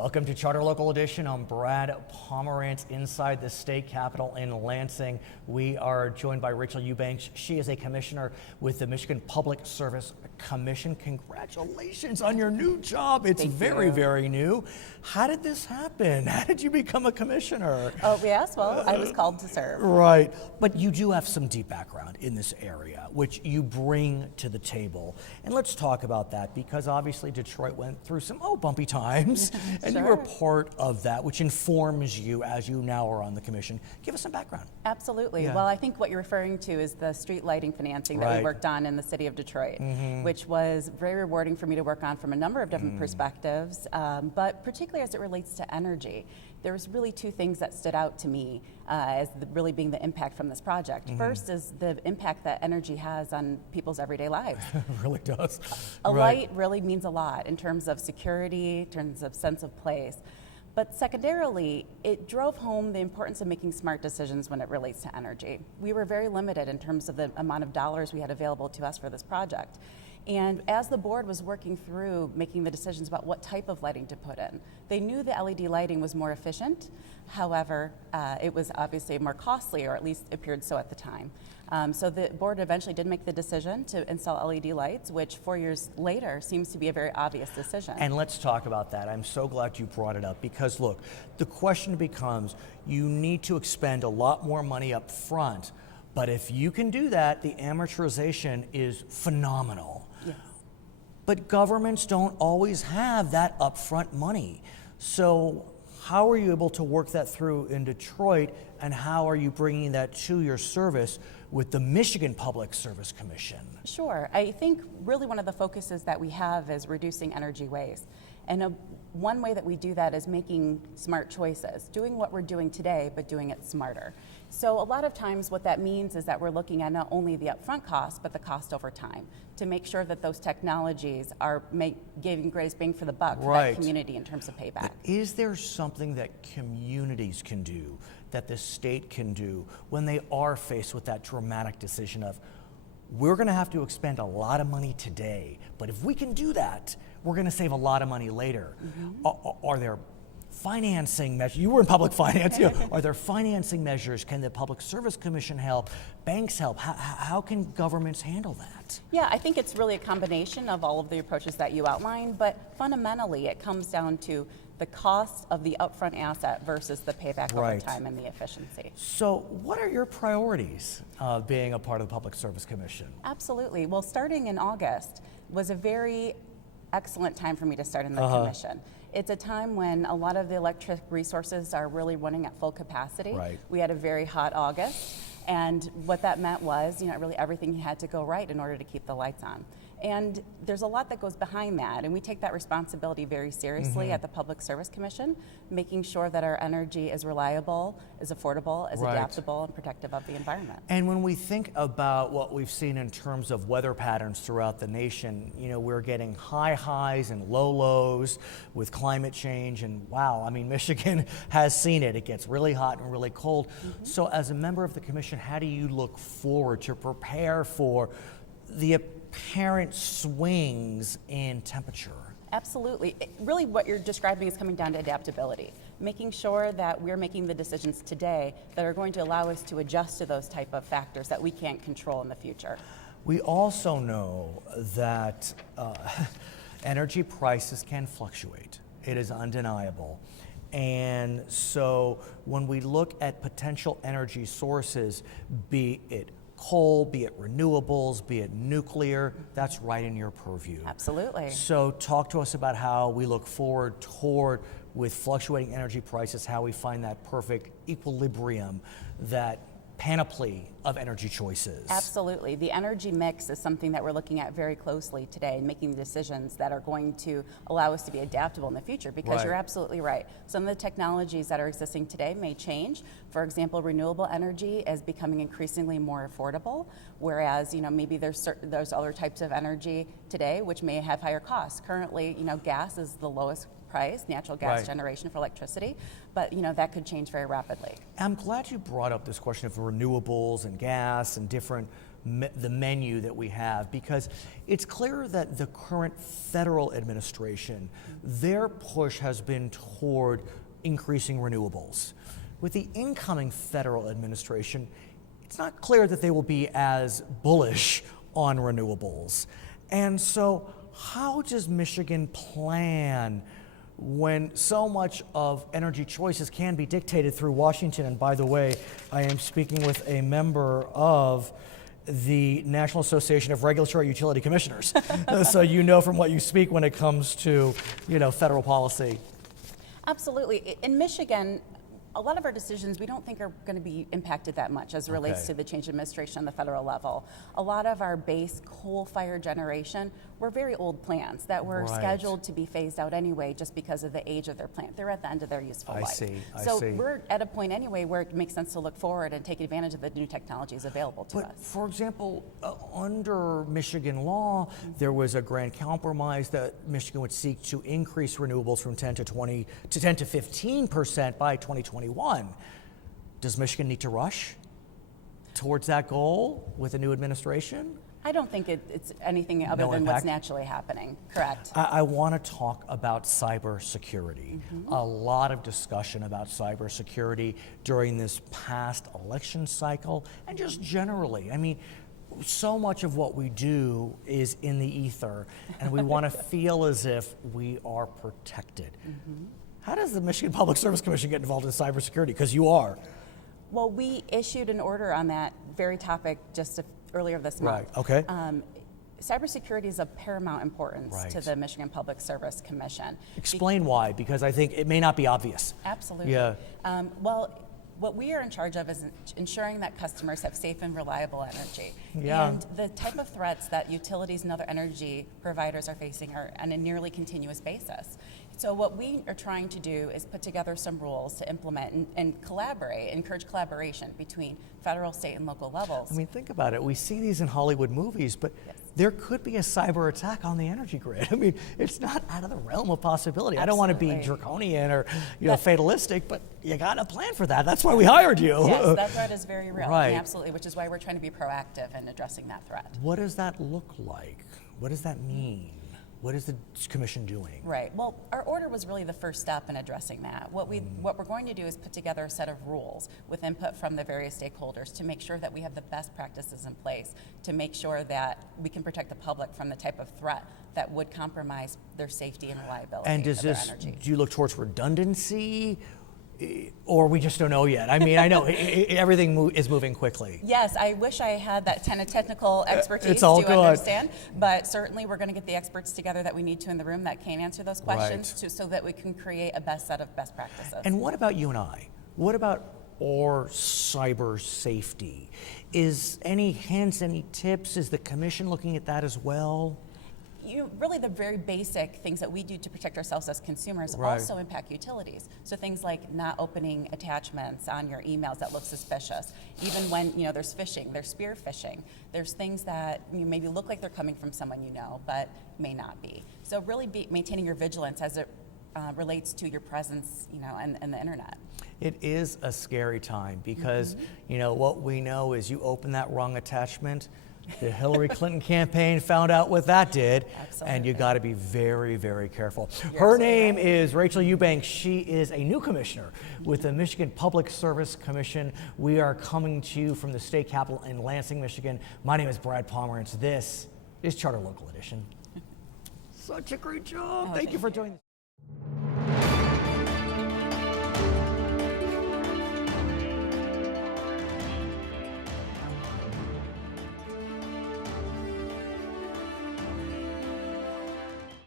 Welcome to Charter Local Edition. I'm Brad Pomerance inside the state capitol in Lansing. We are joined by Rachael Eubanks. She is a commissioner with the Michigan Public Service Commission. Congratulations on your new job. It's very new. How did this happen? How did you become a commissioner? Oh, yes, well, I was called to serve. Right, but you do have some deep background in this area, which you bring to the table. And let's talk about that, because obviously Detroit went through some bumpy times, and you were part of that, which informs you as you now are on the commission. Give us some background. Absolutely. Yeah. Well, I think what you're referring to is the street lighting financing that we worked on in the city of Detroit, which was very rewarding for me to work on from a number of different perspectives, but particularly as it relates to energy. There was really two things that stood out to me as really being the impact from this project. First is the impact that energy has on people's everyday lives. It really does. A light really means a lot in terms of security, in terms of sense of place. But secondarily, it drove home the importance of making smart decisions when it relates to energy. We were very limited in terms of the amount of dollars we had available to us for this project. And as the board was working through making the decisions about what type of lighting to put in, they knew the LED lighting was more efficient. However, it was obviously more costly, or at least appeared so at the time. So the board eventually did make the decision to install LED lights, which 4 years later seems to be a very obvious decision. And let's talk about that. I'm so glad you brought it up, because look, the question becomes, you need to expend a lot more money up front, but if you can do that, the amortization is phenomenal. Yes. But governments don't always have that upfront money. So how are you able to work that through in Detroit, and how are you bringing that to your service with the Michigan Public Service Commission? Sure. I think really one of the focuses that we have is reducing energy waste. And one way that we do that is making smart choices, doing what we're doing today, but doing it smarter. So a lot of times what that means is that we're looking at not only the upfront cost, but the cost over time, to make sure that those technologies are giving greatest bang for the buck for that community in terms of payback. But is there something that communities can do, that the state can do, when they are faced with that dramatic decision of, we're going to have to expend a lot of money today, but if we can do that, we're going to save a lot of money later? Are there financing measures? You were in public finance. Are there financing measures? Can the Public Service Commission help? Banks help? How can governments handle that? Yeah, I think it's really a combination of all of the approaches that you outlined, but fundamentally it comes down to the cost of the upfront asset versus the payback over time and the efficiency. So what are your priorities being a part of the Public Service Commission? Absolutely. Well, starting in August was a very excellent time for me to start in the commission. It's a time when a lot of the electric resources are really running at full capacity. We had a very hot August, and what that meant was, really everything had to go right in order to keep the lights on. And there's a lot that goes behind that, and we take that responsibility very seriously at the Public Service Commission, making sure that our energy is reliable, is affordable, is adaptable, and protective of the environment. And when we think about what we've seen in terms of weather patterns throughout the nation, we're getting high highs and low lows with climate change, and wow, I mean, Michigan has seen it. It gets really hot and really cold. So as a member of the commission, how do you look forward to prepare for the apparent swings in temperature? Absolutely. Really what you're describing is coming down to adaptability, making sure that we're making the decisions today that are going to allow us to adjust to those type of factors that we can't control in the future. We also know that energy prices can fluctuate. It is undeniable. And so when we look at potential energy sources, be it coal, be it renewables, be it nuclear, that's right in your purview. Absolutely. So talk to us about how we look forward toward, with fluctuating energy prices, how we find that perfect equilibrium, that panoply of energy choices. Absolutely. The energy mix is something that we're looking at very closely today, making decisions that are going to allow us to be adaptable in the future, because you're absolutely right. Some of the technologies that are existing today may change. For example, renewable energy is becoming increasingly more affordable, whereas maybe there's other types of energy today which may have higher costs. Currently, gas is the lowest price, natural gas generation for electricity, but that could change very rapidly. I'm glad you brought up this question of renewables and gas and different the menu that we have, because it's clear that the current federal administration, their push has been toward increasing renewables. With the incoming federal administration, it's not clear that they will be as bullish on renewables. And so how does Michigan plan when so much of energy choices can be dictated through Washington? And by the way, I am speaking with a member of the National Association of Regulatory Utility Commissioners. So you know from what you speak when it comes to, federal policy. Absolutely. In Michigan, a lot of our decisions we don't think are going to be impacted that much as it relates to the change in administration on the federal level. A lot of our base coal-fired generation were very old plants that were scheduled to be phased out anyway just because of the age of their plant. They're at the end of their useful life. I see. We're at a point anyway where it makes sense to look forward and take advantage of the new technologies available to us. For example, under Michigan law, there was a grand compromise that Michigan would seek to increase renewables from 10 to 15% by 2021. Does Michigan need to rush towards that goal with a new administration? I don't think it's anything other than what's naturally happening. Correct. I want to talk about cybersecurity. A lot of discussion about cybersecurity during this past election cycle and just generally. I mean, so much of what we do is in the ether, and we want to feel as if we are protected. How does the Michigan Public Service Commission get involved in cybersecurity? Because you are. Well, we issued an order on that very topic just earlier this month. Okay. Cybersecurity is of paramount importance to the Michigan Public Service Commission. Explain why, because I think it may not be obvious. Absolutely. Yeah. Well, what we are in charge of is ensuring that customers have safe and reliable energy. Yeah. And the type of threats that utilities and other energy providers are facing are on a nearly continuous basis. So what we are trying to do is put together some rules to implement and collaborate, encourage collaboration between federal, state, and local levels. I mean, think about it. We see these in Hollywood movies, but there could be a cyber attack on the energy grid. I mean, it's not out of the realm of possibility. Absolutely. I don't want to be draconian or fatalistic, but you got to plan for that. That's why we hired you. Yes, that threat is very real. Right. Absolutely, which is why we're trying to be proactive in addressing that threat. What does that look like? What does that mean? What is the commission doing? Right. Well, our order was really the first step in addressing that. What we're going to do is put together a set of rules with input from the various stakeholders to make sure that we have the best practices in place to make sure that we can protect the public from the type of threat that would compromise their safety and reliability and of their energy. Do you look towards redundancy? Or we just don't know yet? I mean, I know everything is moving quickly. Yes, I wish I had that kind of technical expertise to understand, but certainly we're going to get the experts together that we need to in the room that can answer those questions so that we can create a best set of best practices. And what about you and I? What about our cyber safety? Is any hints, any tips? Is the commission looking at that as well? Really the very basic things that we do to protect ourselves as consumers also impact utilities. So things like not opening attachments on your emails that look suspicious. Even when there's phishing, there's spear phishing. There's things that maybe look like they're coming from someone you know, but may not be. So really maintaining your vigilance as it relates to your presence, and the internet. It is a scary time because what we know is you open that wrong attachment. The Hillary Clinton campaign found out what that did, and you got to be very, very careful. Her name is Rachael Eubanks. She is a new commissioner with the Michigan Public Service Commission. We are coming to you from the state capitol in Lansing, Michigan. My name is Brad Pomerance. This is Charter Local Edition. Such a great job. Thank you for joining us.